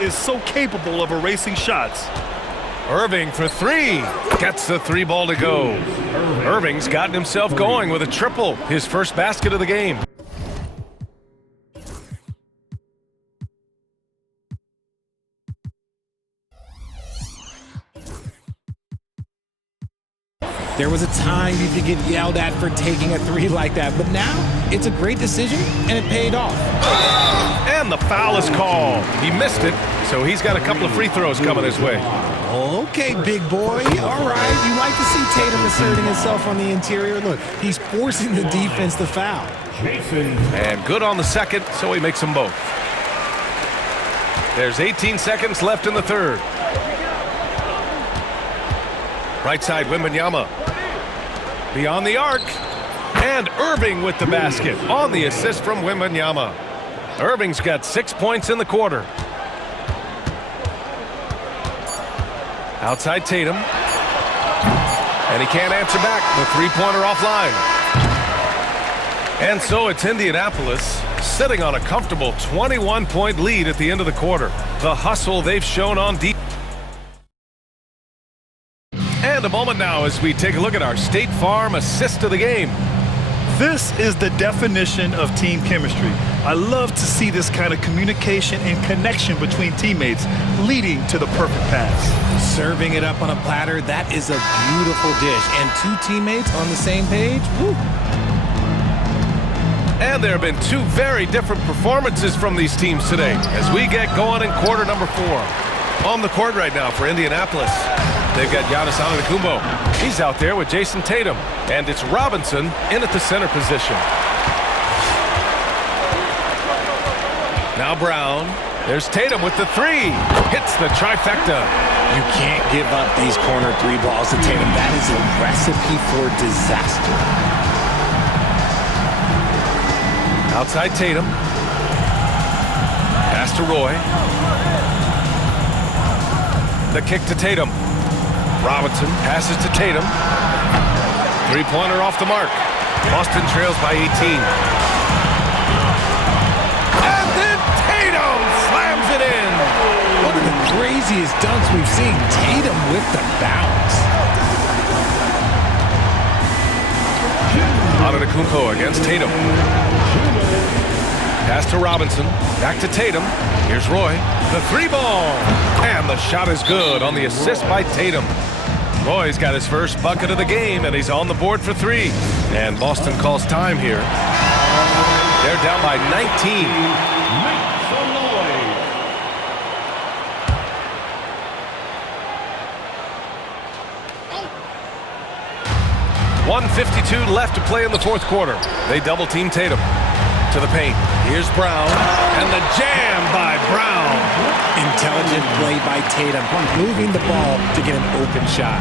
is so capable of erasing shots. Irving for three. Gets the three ball to go. Irving's gotten himself going with a triple. His first basket of the game. There was a time you could get yelled at for taking a three like that, but now it's a great decision, and it paid off. And the foul is called. He missed it, so he's got a couple of free throws coming his way. Okay, big boy. All right. You like to see Tatum asserting himself on the interior. Look, he's forcing the defense to foul. And good on the second, so he makes them both. There's 18 seconds left in the third. Right side, Wembanyama. Beyond the arc. And Irving with the basket on the assist from Wembanyama. Irving's got 6 points in the quarter. Outside Tatum. And he can't answer back. The three-pointer offline. And so it's Indianapolis sitting on a comfortable 21-point lead at the end of the quarter. The hustle they've shown on defense. And a moment now as we take a look at our State Farm assist of the game. This is the definition of team chemistry. I love to see this kind of communication and connection between teammates leading to the perfect pass. Serving it up on a platter, that is a beautiful dish. And two teammates on the same page, woo. And there have been two very different performances from these teams today as we get going in quarter number 4. On the court right now for Indianapolis, they've got Giannis Antetokounmpo. He's out there with Jason Tatum. And it's Robinson in at the center position. Now Brown. There's Tatum with the three. Hits the trifecta. You can't give up these corner three balls to Tatum. That is a recipe for disaster. Outside Tatum. Pass to Roy. The kick to Tatum. Robinson passes to Tatum. Three-pointer off the mark. Boston trails by 18. And then Tatum slams it in. One of the craziest dunks we've seen. Tatum with the bounce. Antetokounmpo against Tatum. Pass to Robinson. Back to Tatum. Here's Roy. The three ball. And the shot is good on the assist by Tatum. Roy's got his first bucket of the game, and he's on the board for three. And Boston calls time here. They're down by 19. 1:52 left to play in the fourth quarter. They double-team Tatum. To the paint. Here's Brown. And the jam by Brown. Intelligent play by Tatum, moving the ball to get an open shot.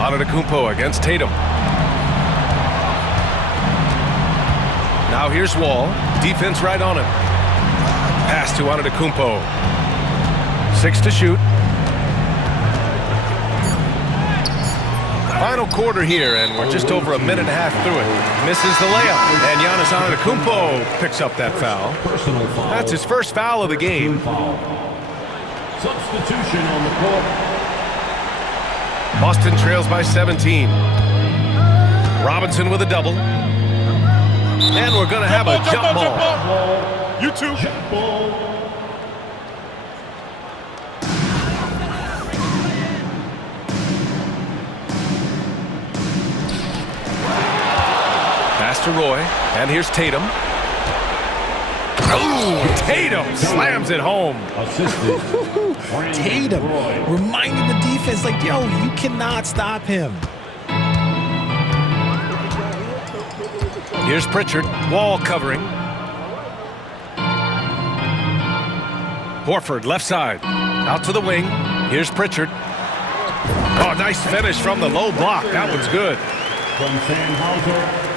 Antetokounmpo against Tatum. Now here's Wall. Defense right on him. Pass to Antetokounmpo. 6 to shoot. Final quarter here, and we're just over a minute and a half through it. Misses the layup, and Giannis Antetokounmpo picks up that foul. That's his first foul of the game. Substitution on the court. Boston trails by 17. Robinson with a double. And we're going to have a jump ball. You too. Jump ball. To Roy, and here's Tatum. Oh, Tatum slams it home. Assisted. Tatum reminding the defense, like, yo, you cannot stop him. Here's Pritchard, Wall covering. Horford, left side, out to the wing. Here's Pritchard. Oh, nice finish from the low block. That one's good. From Sandhauser.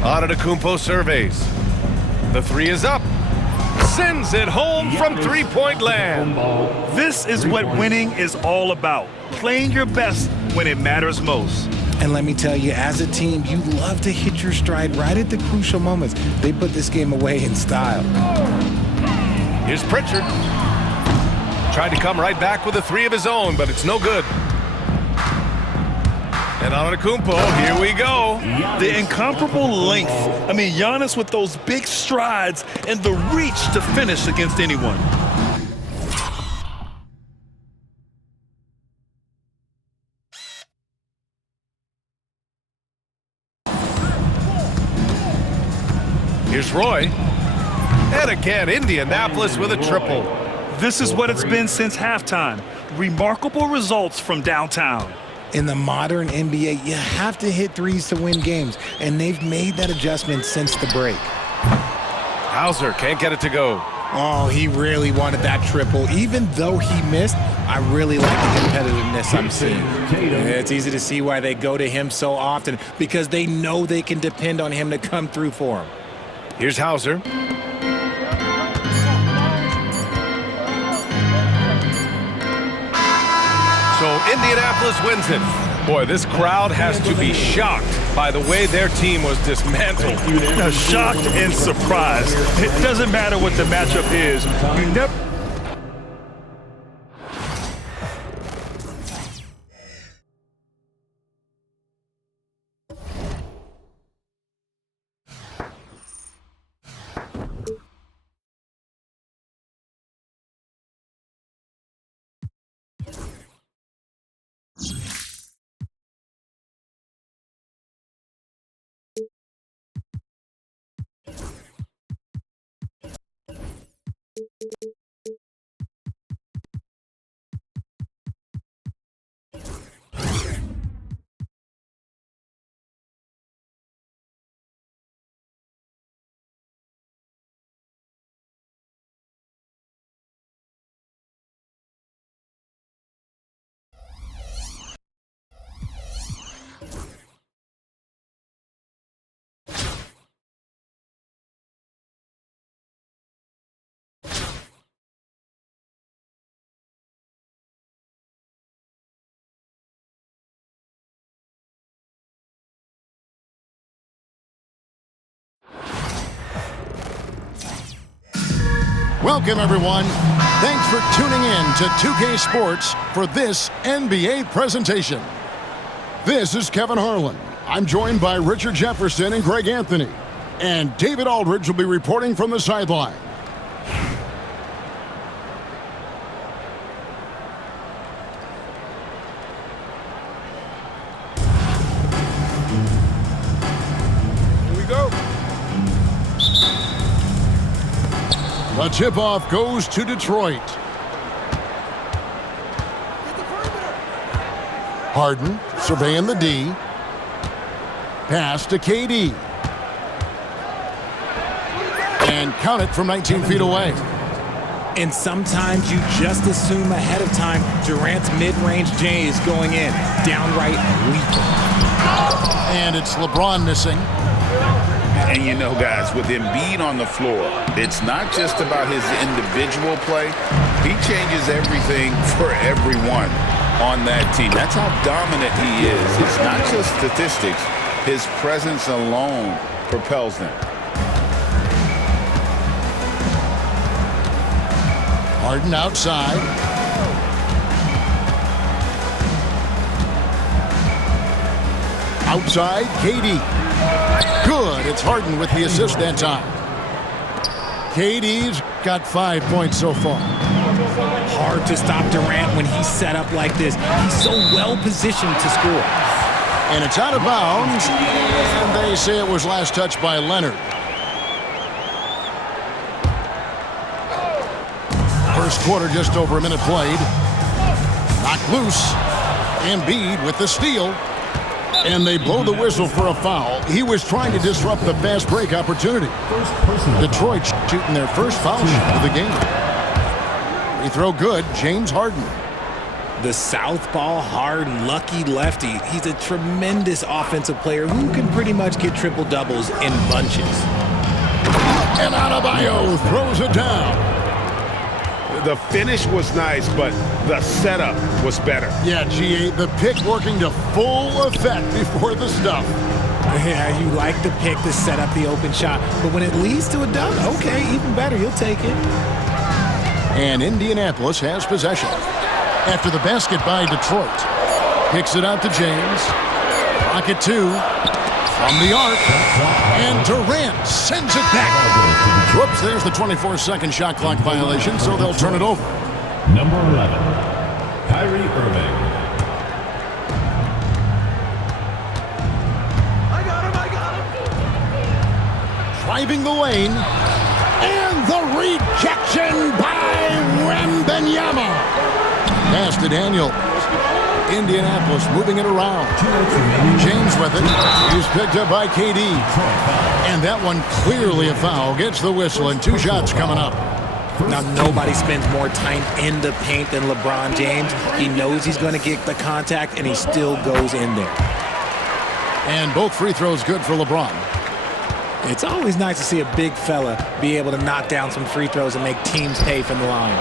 Antetokounmpo surveys. The three is up. Sends it home from three-point land. This is what winning is all about. Playing your best when it matters most. And let me tell you, as a team, you love to hit your stride right at the crucial moments. They put this game away in style. Here's Pritchard. Tried to come right back with a three of his own, but it's no good. And Antetokounmpo, here we go. The incomparable length. I mean, Giannis with those big strides and the reach to finish against anyone. Here's Roy. And again, Indianapolis with a triple. This is what it's been since halftime. Remarkable results from downtown. In the modern NBA, you have to hit threes to win games, and they've made that adjustment since the break. Hauser can't get it to go. Oh, he really wanted that triple. Even though he missed, I really like the competitiveness I'm seeing. It's easy to see why they go to him so often, because they know they can depend on him to come through for them. Here's Hauser. So Indianapolis wins it. Boy, this crowd has to be shocked by the way their team was dismantled. Shocked and surprised. It doesn't matter what the matchup is. You never... Welcome, everyone. Thanks for tuning in to 2K Sports for this NBA presentation. This is Kevin Harlan. I'm joined by Richard Jefferson and Greg Anthony. And David Aldridge will be reporting from the sideline. Here we go. The tip-off goes to Detroit. Harden surveying the D. Pass to KD. And count it from 19 feet away. And sometimes you just assume ahead of time Durant's mid-range J is going in. Downright lethal. And it's LeBron missing. And you know, guys, with Embiid on the floor, it's not just about his individual play. He changes everything for everyone on that team. That's how dominant he is. It's not just statistics. His presence alone propels them. Harden outside. Outside, KD. Good. It's Harden with the assist that time. KD's got 5 points so far. Hard to stop Durant when he's set up like this. He's so well positioned to score. And it's out of bounds. And they say it was last touched by Leonard. First quarter, just over a minute played. Knocked loose. Embiid with the steal. And they blow the whistle for a foul. He was trying to disrupt the fast break opportunity. Detroit shooting their first foul shot of the game. Free throw good, James Harden. The southpaw Harden, lucky lefty. He's a tremendous offensive player who can pretty much get triple-doubles in bunches. And Adebayo throws it down. The finish was nice, but the setup was better. Yeah, GA, the pick working to full effect before the stuff. Yeah, you like the pick to set up the open shot, but when it leads to a dunk, okay, even better, you'll take it. And Indianapolis has possession. After the basket by Detroit. Kicks it out to James. Rocket 2 from the arc. And Durant sends it back. Whoops, there's the 24-second shot clock violation, so they'll turn it over. Number 11, Kyrie Irving. Driving the lane. And the rejection by Wembanyama. Pass to Daniel. Indianapolis moving it around. James with it. He's picked up by KD. And that one clearly a foul. Gets the whistle and 2 shots coming up. Now, nobody spends more time in the paint than LeBron James. He knows he's going to get the contact, and he still goes in there. And both free throws good for LeBron. It's always nice to see a big fella be able to knock down some free throws and make teams pay from the line.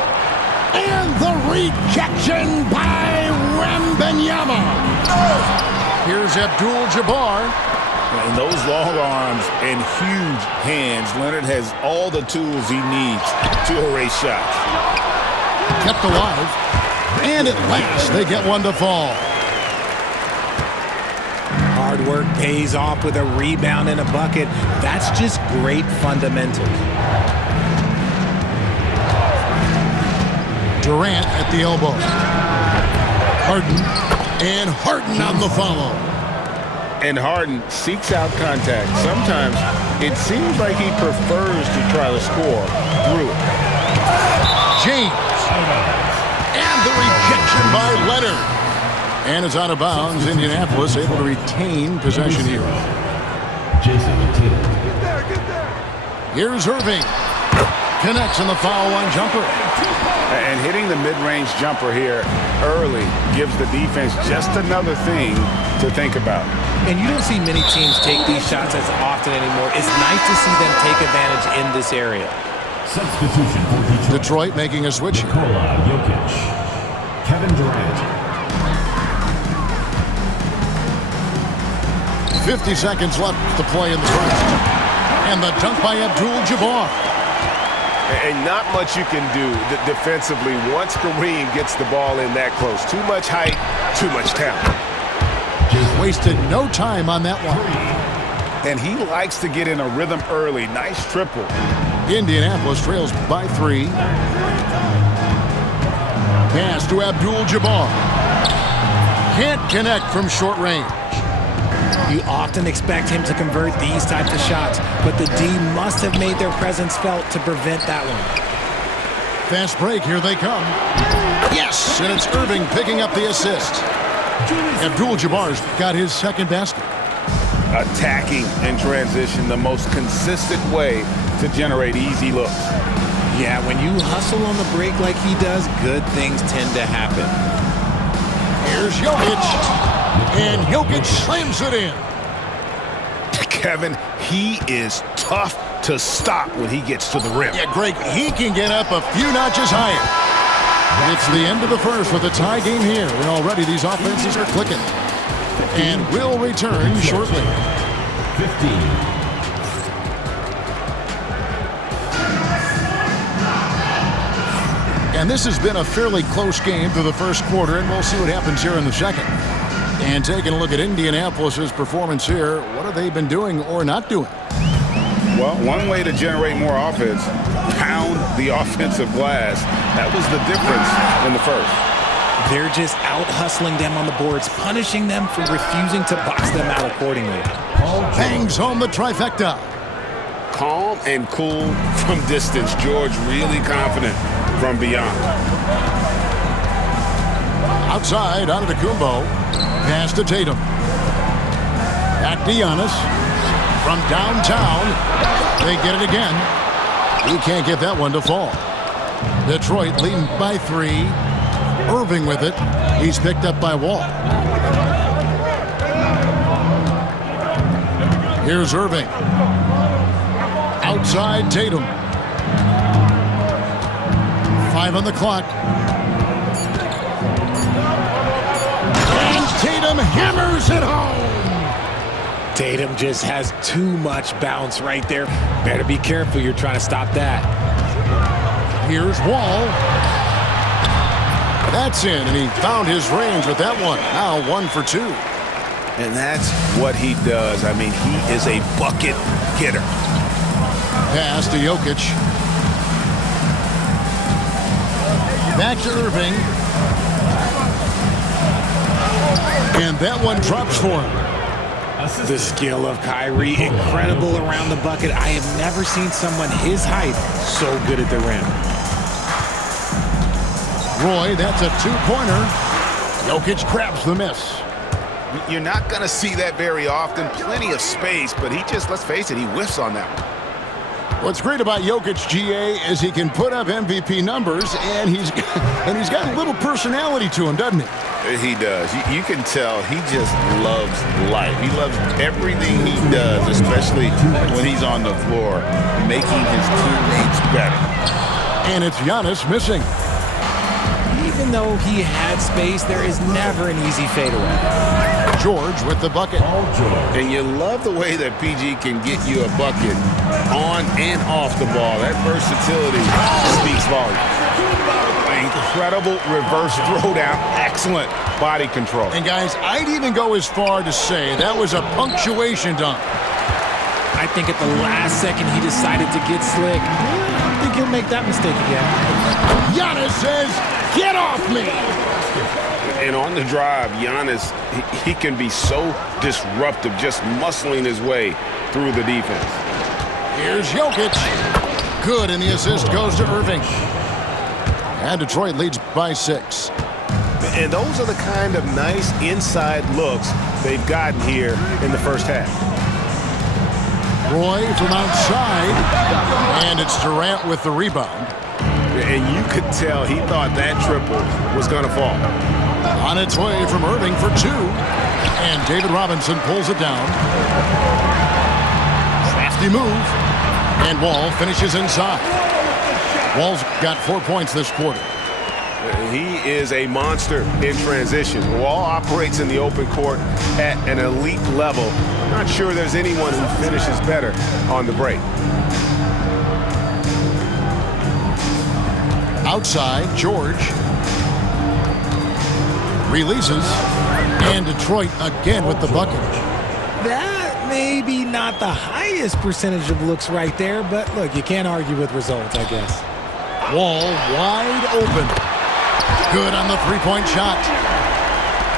And the rejection by Wembanyama. Here's Abdul-Jabbar. And those long arms and huge hands, Leonard has all the tools he needs to erase shots. Kept alive. And at last, they get one to fall. Hard work pays off with a rebound and a bucket. That's just great fundamentals. Durant at the elbow. Harden. And Harden on the follow. And Harden seeks out contact. Sometimes it seems like he prefers to try to score through it. James. And the rejection by Leonard. And it's out of bounds. Indianapolis able to retain possession here. Jason Tatum. Here's Irving. Connects on the foul line jumper. And hitting the mid-range jumper here early gives the defense just another thing to think about. And you don't see many teams take these shots as often anymore. It's nice to see them take advantage in this area. Substitution for Detroit making a switch here. Nikola Jokic. Kevin Durant. 50 seconds left to play in the first. And the dunk by Abdul-Jabbar. And not much you can do defensively once Kareem gets the ball in that close. Too much height, too much talent. Wasted no time on that one. And he likes to get in a rhythm early. Nice triple. Indianapolis trails by 3. Pass to Abdul-Jabbar. Can't connect from short range. You often expect him to convert these types of shots, but the D must have made their presence felt to prevent that one. Fast break, here they come. Yes, and it's Irving picking up the assist. Abdul-Jabbar's got his second basket. Attacking in transition, the most consistent way to generate easy looks. Yeah, when you hustle on the break like he does, good things tend to happen. Here's Jokic. And Jokic slams it in. Kevin, he is tough to stop when he gets to the rim. Yeah, Greg, he can get up a few notches higher. It's the end of the first with a tie game here, and already these offenses are clicking. And we'll return shortly. 15. And this has been a fairly close game through the first quarter, and we'll see what happens here in the second. And taking a look at Indianapolis's performance here, what have they been doing or not doing? Well, one way to generate more offense, pound the offensive glass. That was the difference in the first. They're just out-hustling them on the boards, punishing them for refusing to box them out accordingly. Bangs home the trifecta. Calm and cool from distance. George really confident from beyond. Outside, Antetokounmpo. Pass to Tatum. Back to Giannis. From downtown, they get it again. He can't get that one to fall. Detroit leading by 3. Irving with it. He's picked up by Wall. Here's Irving. Outside Tatum. 5 on the clock. And Tatum hammers it home. Tatum just has too much bounce right there. Better be careful. You're trying to stop that. Here's Wall. That's in, and he found his range with that one. Now 1 for 2. And that's what he does. I mean, he is a bucket getter. Pass to Jokic. Back to Irving. And that one drops for him. The skill of Kyrie, incredible around the bucket. I have never seen someone his height so good at the rim. Roy, that's a 2-pointer. Jokic grabs the miss. You're not going to see that very often. Plenty of space, but he just, let's face it, he whiffs on that one. What's great about Jokic, GA, is he can put up MVP numbers, and he's got a little personality to him, doesn't he? He does. You can tell he just loves life. He loves everything he does, especially when he's on the floor, making his teammates better. And it's Giannis missing. Even though he had space, there is never an easy fadeaway. George with the bucket. And you love the way that PG can get you a bucket on and off the ball. That versatility speaks volumes. Incredible reverse throwdown. Excellent body control. And guys, I'd even go as far to say that was a punctuation dunk. I think at the last second he decided to get slick. I don't think he'll make that mistake again. Giannis says, "Get off me!" And on the drive, Giannis, he can be so disruptive, just muscling his way through the defense. Here's Jokic. Good, and the assist goes to Irving. And Detroit leads by 6. And those are the kind of nice inside looks they've gotten here in the first half. Roy from outside. And it's Durant with the rebound. And you could tell he thought that triple was going to fall. On its way from Irving for 2. And David Robinson pulls it down. Crafty move. And Wall finishes inside. Wall's got 4 points this quarter. He is a monster in transition. Wall operates in the open court at an elite level. I'm not sure there's anyone who finishes better on the break. Outside, George releases, and Detroit again with the bucket. That may be not the highest percentage of looks right there, but look, you can't argue with results, I guess. Wall wide open. Good on the 3-point shot.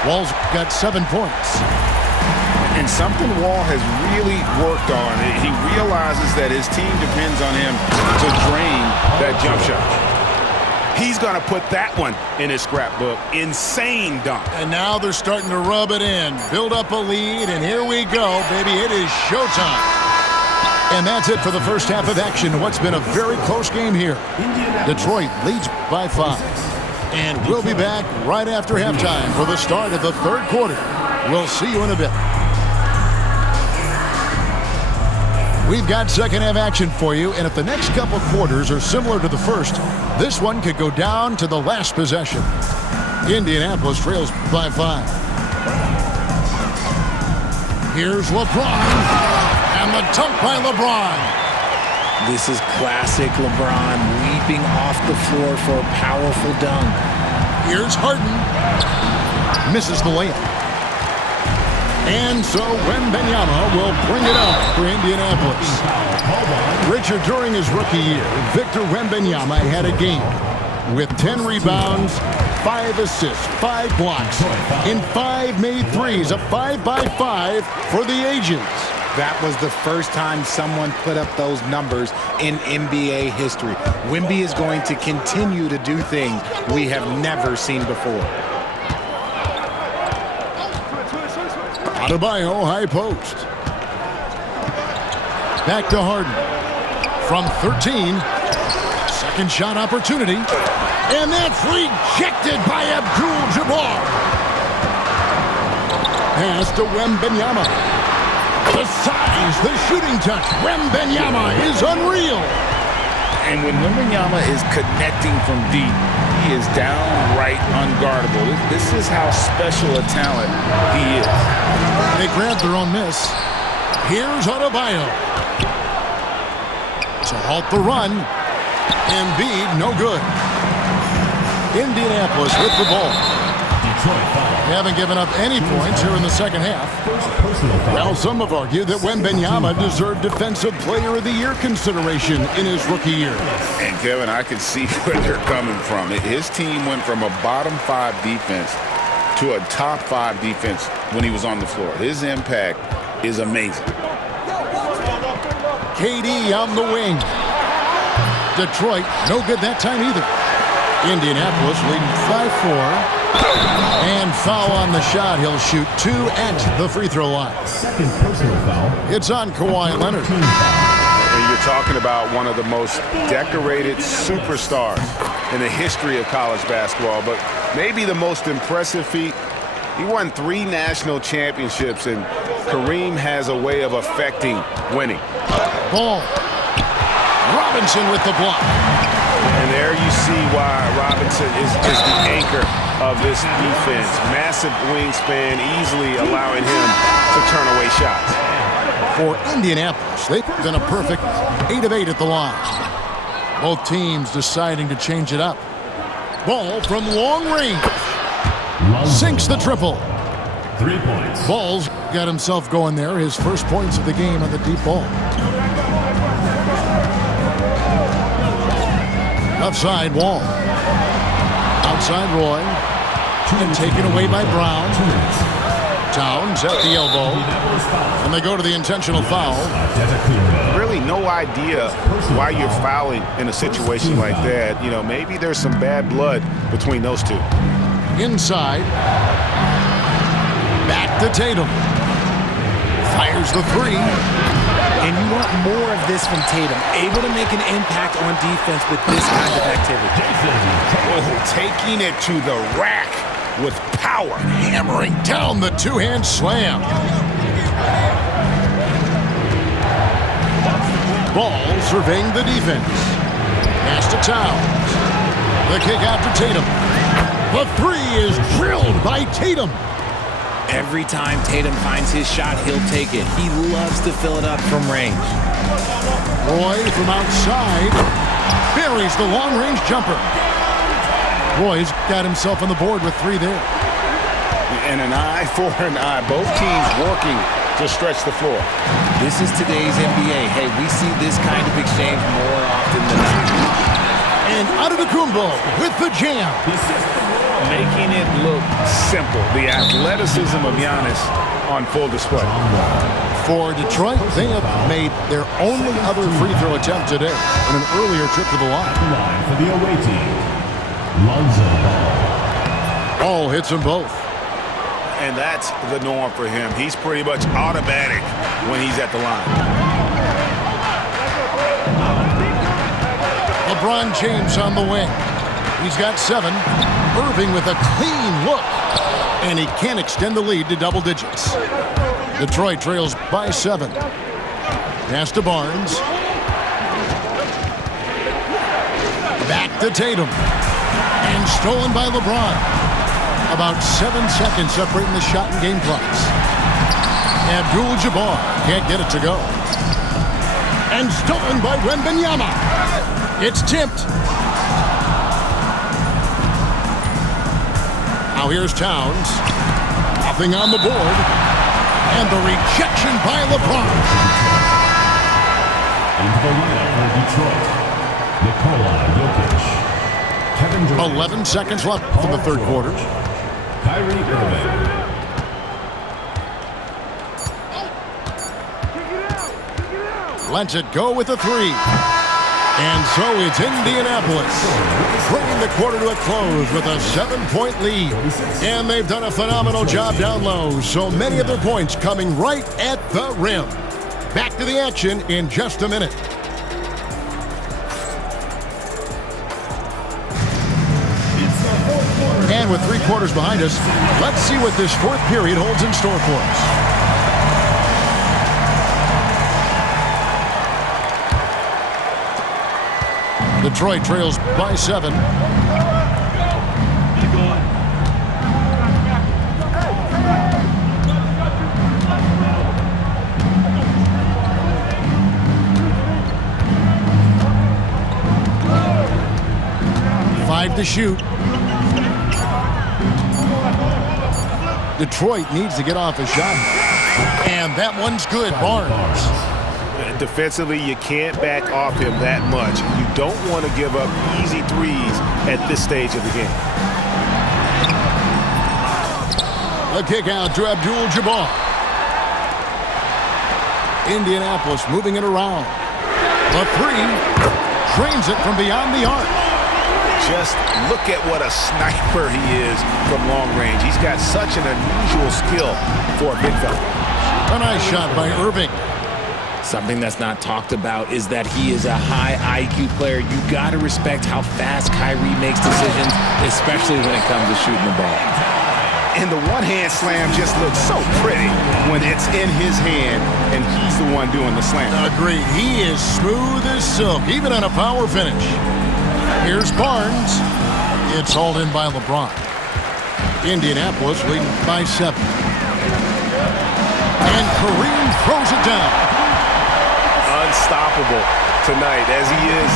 Wall's got 7 points. And something Wall has really worked on. He realizes that his team depends on him to drain that jump shot. He's going to put that one in his scrapbook. Insane dunk. And now they're starting to rub it in. Build up a lead, and here we go, baby. It is showtime. And that's it for the first half of action. What's been a very close game here. Detroit leads by 5. And we'll be back right after halftime for the start of the third quarter. We'll see you in a bit. We've got second half action for you, and if the next couple quarters are similar to the first, this one could go down to the last possession. Indianapolis trails by 5. Here's LeBron, and the dunk by LeBron. This is classic LeBron leaping off the floor for a powerful dunk. Here's Harden. Misses the layup. And so Wembanyama will bring it up for Indianapolis. Richard, during his rookie year, Victor Wembanyama had a game with 10 rebounds, 5 assists, 5 blocks, and 5 made threes, a 5-by-5 for the ages. That was the first time someone put up those numbers in NBA history. Wemby is going to continue to do things we have never seen before. Adebayo, high post. Back to Harden. From 13. Second shot opportunity. And that's rejected by Abdul-Jabbar. Pass to Wembanyama. The size, the shooting touch. Wembanyama is unreal. And when Wembanyama is connecting from deep, he is downright unguardable. This is how special a talent he is. They grabbed their own miss. Here's Adebayo to halt the run. Embiid, no good. Indianapolis with the ball. They haven't given up any points here in the second half. Well, some have argued that Wembanyama deserved Defensive Player of the Year consideration in his rookie year. And Kevin, I can see where they're coming from. His team went from a bottom 5 defense to a top 5 defense when he was on the floor. His impact is amazing. KD on the wing. Detroit, no good that time either. Indianapolis leading 5-4. And foul on the shot. He'll shoot 2 at the free throw line. Second personal foul. It's on Kawhi Leonard. And you're talking about one of the most decorated superstars in the history of college basketball, but maybe the most impressive feat. He won 3 national championships, and Kareem has a way of affecting winning. Ball. Robinson with the block. And there you see why Robinson is the anchor of this defense. Massive wingspan, easily allowing him to turn away shots. For Indianapolis, they've been a perfect 8 of 8 at the line. Both teams deciding to change it up. Ball from long range. Sinks the triple. 3 points. Ball's got himself going there. His first points of the game on the deep ball. Left side, Wall. Outside, Roy. And taken away by Brown. Towns at the elbow. And they go to the intentional foul. Really no idea why you're fouling in a situation like that. You know, maybe there's some bad blood between those two. Inside. Back to Tatum. Fires the 3. And you want more of this from Tatum, able to make an impact on defense with this kind of activity. Oh, taking it to the rack with power. Hammering down the 2-hand slam. Ball surveying the defense. Pass to Towns. The kick out to Tatum. The 3 is drilled by Tatum. Every time Tatum finds his shot, he'll take it. He loves to fill it up from range. Roy from outside buries the long-range jumper. Roy's got himself on the board with 3 there. And an eye for an eye. Both teams working to stretch the floor. This is today's NBA. Hey, we see this kind of exchange more often than not. And Antetokounmpo with the jam. Making it look simple. The athleticism of Giannis on full display. For Detroit, they have made their only other free throw attempt today in an earlier trip to the line. For the away team, Lonzo Ball. Ball hits them both. And that's the norm for him. He's pretty much automatic when he's at the line. LeBron James on the wing. He's got 7. Irving with a clean look. And he can't extend the lead to double digits. Detroit trails by 7. Pass to Barnes. Back to Tatum. And stolen by LeBron. About 7 seconds separating the shot and game clocks. Abdul-Jabbar can't get it to go. And stolen by Wembanyama. It's tipped. Now here's Towns. Nothing on the board. And the rejection by LeBron. Into the lineup for Detroit, Nikola Jokic. Kevin Durant. 11 seconds left in the third quarter. Kyrie Irving. Lets it go with a 3. And so it's Indianapolis, bringing the quarter to a close with a 7-point lead. And they've done a phenomenal job down low, so many of their points coming right at the rim. Back to the action in just a minute. And with 3 quarters behind us, let's see what this fourth period holds in store for us. Detroit trails by 7. Five to shoot. Detroit needs to get off a shot. And that one's good. Barnes. Defensively, you can't back off him that much. You don't want to give up easy threes at this stage of the game. A kick out to Abdul-Jabbar. Indianapolis moving it around. The three trains it from beyond the arc. Just look at what a sniper he is from long range. He's got such an unusual skill for a big fella. A nice shot by Irving. Something that's not talked about is that he is a high IQ player. You got to respect how fast Kyrie makes decisions, especially when it comes to shooting the ball. And the one-hand slam just looks so pretty when it's in his hand and he's the one doing the slam. Agreed. He is smooth as silk, even on a power finish. Here's Barnes. It's hauled in by LeBron. Indianapolis leading by 7. And Kareem throws it down. Unstoppable tonight, as he is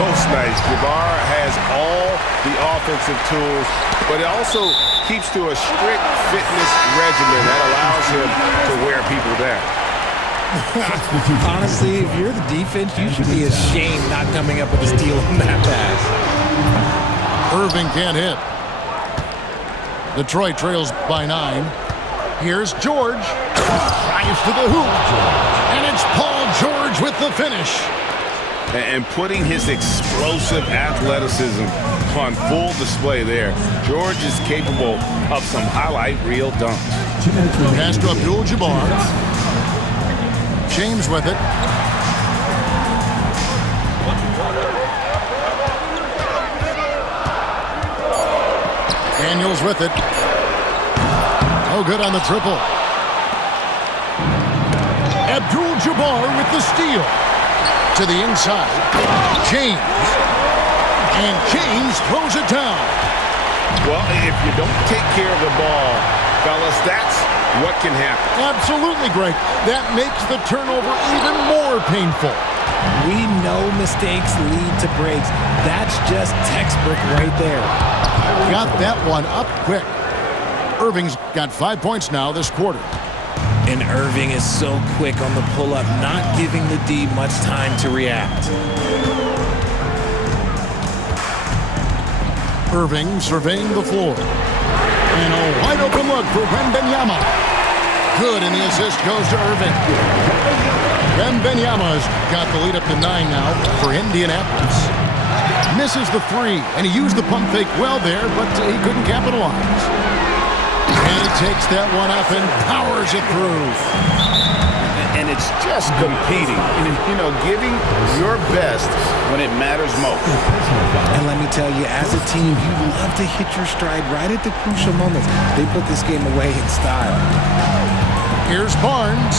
most nights. Jabbar has all the offensive tools, but it also keeps to a strict fitness regimen that allows him to wear people down. Honestly, if you're the defense, you should be ashamed not coming up with a steal on that pass. Irving can't hit. Detroit trails by 9. Here's George. Drives to the hoop. And it's Paul George with the finish. And putting his explosive athleticism on full display there. George is capable of some highlight reel dunks. Pass to Abdul-Jabbar. James with it. Daniels with it. Oh, good on the triple. Abdul-Jabbar with the steal. To the inside. James. And James throws it down. Well, if you don't take care of the ball, fellas, that's what can happen. Absolutely, Greg. That makes the turnover even more painful. We know mistakes lead to breaks. That's just textbook right there. Got that one up quick. Irving's got 5 points now this quarter. And Irving is so quick on the pull-up, not giving the D much time to react. Irving surveying the floor. And a wide open look for Wembanyama. Good, and the assist goes to Irving. Wembanyama's got the lead up to 9 now for Indianapolis. Misses the 3, and he used the pump fake well there, but he couldn't capitalize. And he takes that one up and powers it through. And it's just competing, you know, giving your best when it matters most. And let me tell you, as a team, you love to hit your stride right at the crucial moments. They put this game away in style. Here's Barnes.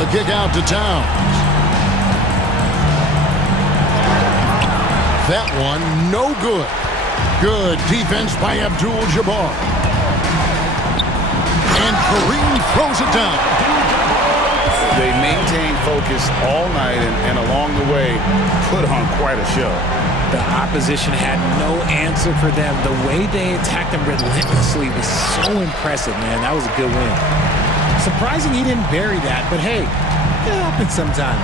The kick out to Towns. That one, no good. Good defense by Abdul-Jabbar. And Kareem throws it down. They maintain focus all night and along the way put on quite a show. The opposition had no answer for them. The way they attacked them relentlessly was so impressive, man. That was a good win. Surprising he didn't bury that, but hey, it happens sometimes.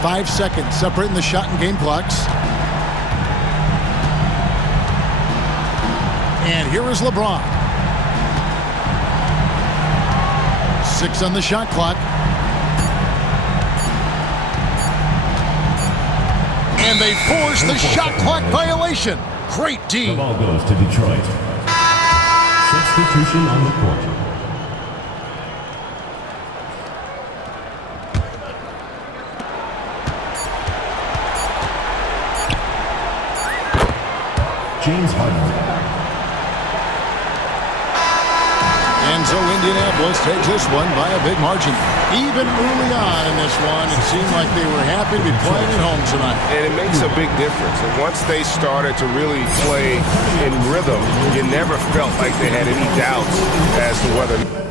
5 seconds separating the shot and game clocks. And here is LeBron. 6 on the shot clock. And they force the shot clock violation. Great D. The ball goes to Detroit. Substitution on the court. James Harden. And so Indianapolis takes this one by a big margin. Even early on in this one, it seemed like they were happy to be playing at home tonight. And it makes a big difference. And once they started to really play in rhythm, you never felt like they had any doubts as to whether